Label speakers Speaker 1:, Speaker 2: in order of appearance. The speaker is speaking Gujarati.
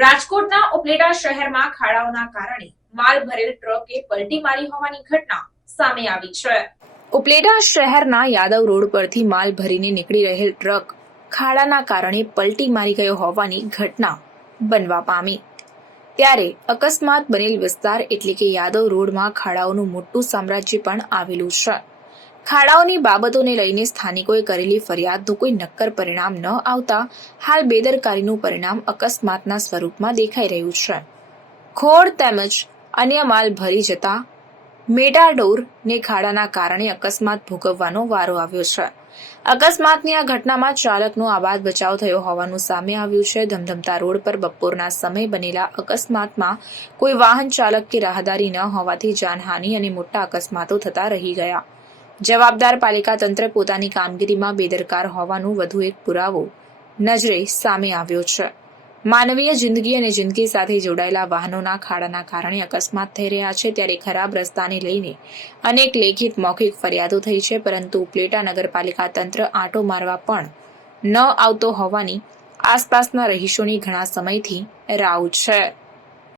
Speaker 1: રાજકોટના ઉપલેટા શહેરમાં ખાડાઓના કારણે માલ ભરેલ ટ્રકે પલટી મારી હોવાની ઘટના સામે આવી છે. ઉપલેટા શહેરના યાદવ રોડ પરથી માલ ભરીને નીકળી રહેલ ટ્રક ખાડાના કારણે પલટી મારી ગયો હોવાની ઘટના બનવા પામી. ત્યારે અકસ્માત બનેલ વિસ્તાર એટલે કે યાદવ રોડમાં ખાડાઓનું મોટું સામ્રાજ્ય પણ આવેલું છે. ખાડાઓની બાબતોને લઈને સ્થાનિકોએ કરેલી ફરિયાદનું કોઈ નક્કર પરિણામ ન આવતા હાલ બેદરકારીનું પરિણામ અકસ્માતના સ્વરૂપમાં દેખાઈ રહ્યું છે. ખોળ તેમજ અન્ય માલ ભરી જતા મેડાડોરને ખાડાના કારણે અકસ્માત ભોગવવાનો વારો આવ્યો છે. અકસ્માતની આ ઘટનામાં ચાલકનો આબાદ બચાવ થયો હોવાનું સામે આવ્યું છે. ધમધમતા રોડ પર બપોરના સમય બનેલા અકસ્માતમાં કોઈ વાહન ચાલક કે રાહદારી ન હોવાથી જાનહાનિ અને મોટા અકસ્માતો થતા રહી ગયા. જવાબદાર પાલિકા તંત્ર પોતાની કામગીરીમાં બેદરકાર હોવાનું વધુ એક પુરાવો નજરે સામે આવ્યો છે. માનવીય જિંદગી અને જિંદગી સાથે જોડાયેલા વાહનોના ખાડાના કારણે અકસ્માત થઈ રહ્યા છે, ત્યારે ખરાબ રસ્તાને લઈને અનેક લેખિત મૌખિક ફરિયાદો થઈ છે, પરંતુ ઉપલેટા નગરપાલિકા તંત્ર આંટો મારવા પણ ન આવતો હોવાની આસપાસના રહીશોની ઘણા સમયથી રાવ છે.